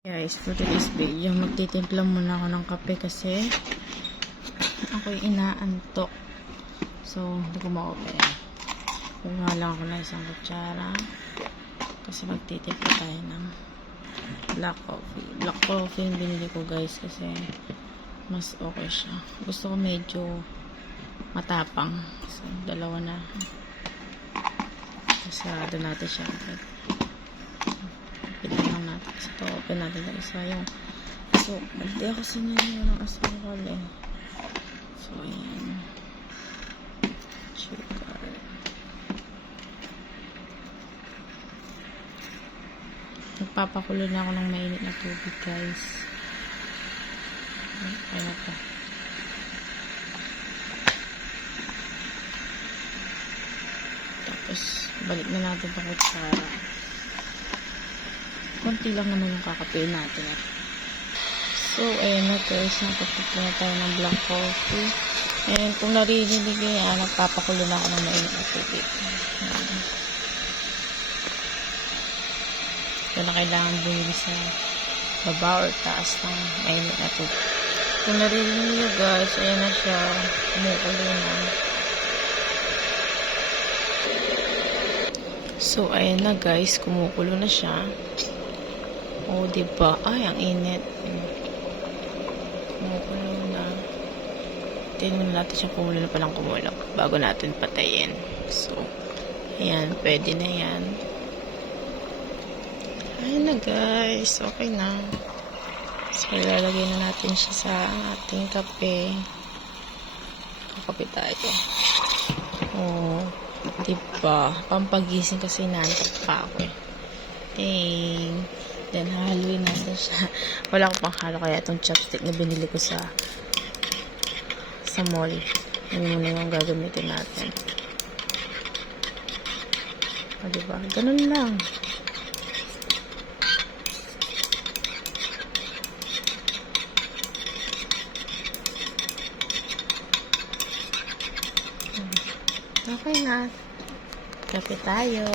Guys, for today's video, magtitimpla muna ako ng kape kasi ako'y inaantok. So, hindi ko ma-open. Kuha lang ako ng isang kutsara kasi magtitimpla tayo ng black coffee. Black coffee yung binili ko guys kasi mas okay siya. Gusto ko medyo matapang. So, dalawa na. Sarado natin siya. Pinang natin. So, open natin na isa yung hindi ako sinanyo ng asukal eh. So, ayan. Sugar. Nagpapakulo na ako ng mainit na tubig guys. Ayan na po. Tapos, balik na natin pa kutsara. Konti lang naman yung kakapein natin. So, ayan na guys. Napagpipla na tayo ng black coffee. And kung narinig yan, nagpapakulo na ako ng mainit na tubig. Ito na kailangan bumili sa baba or taas ng mainit na tubig. Kung narinig nyo guys, ayan na siya. Kumukulo na. So, ayan na guys. Kumukulo na siya. Oh, diba? Ay, ang init. Kumukulo na. Tingnan natin siya kumulo na palang kumulo bago natin patayin. So, ayan. Pwede na yan. Ayan na guys. Okay na. So, ilalagay na natin siya sa ating kape. Kakape tayo. Oh, diba? Pampagising kasi nantok pa ako eh. Then, haluin natin siya. Wala ko pang halo kaya itong chopstick na binili ko sa mall. Yun muna yung gagamitin natin. O, diba? Ganun lang. Okay na. Kape tayo.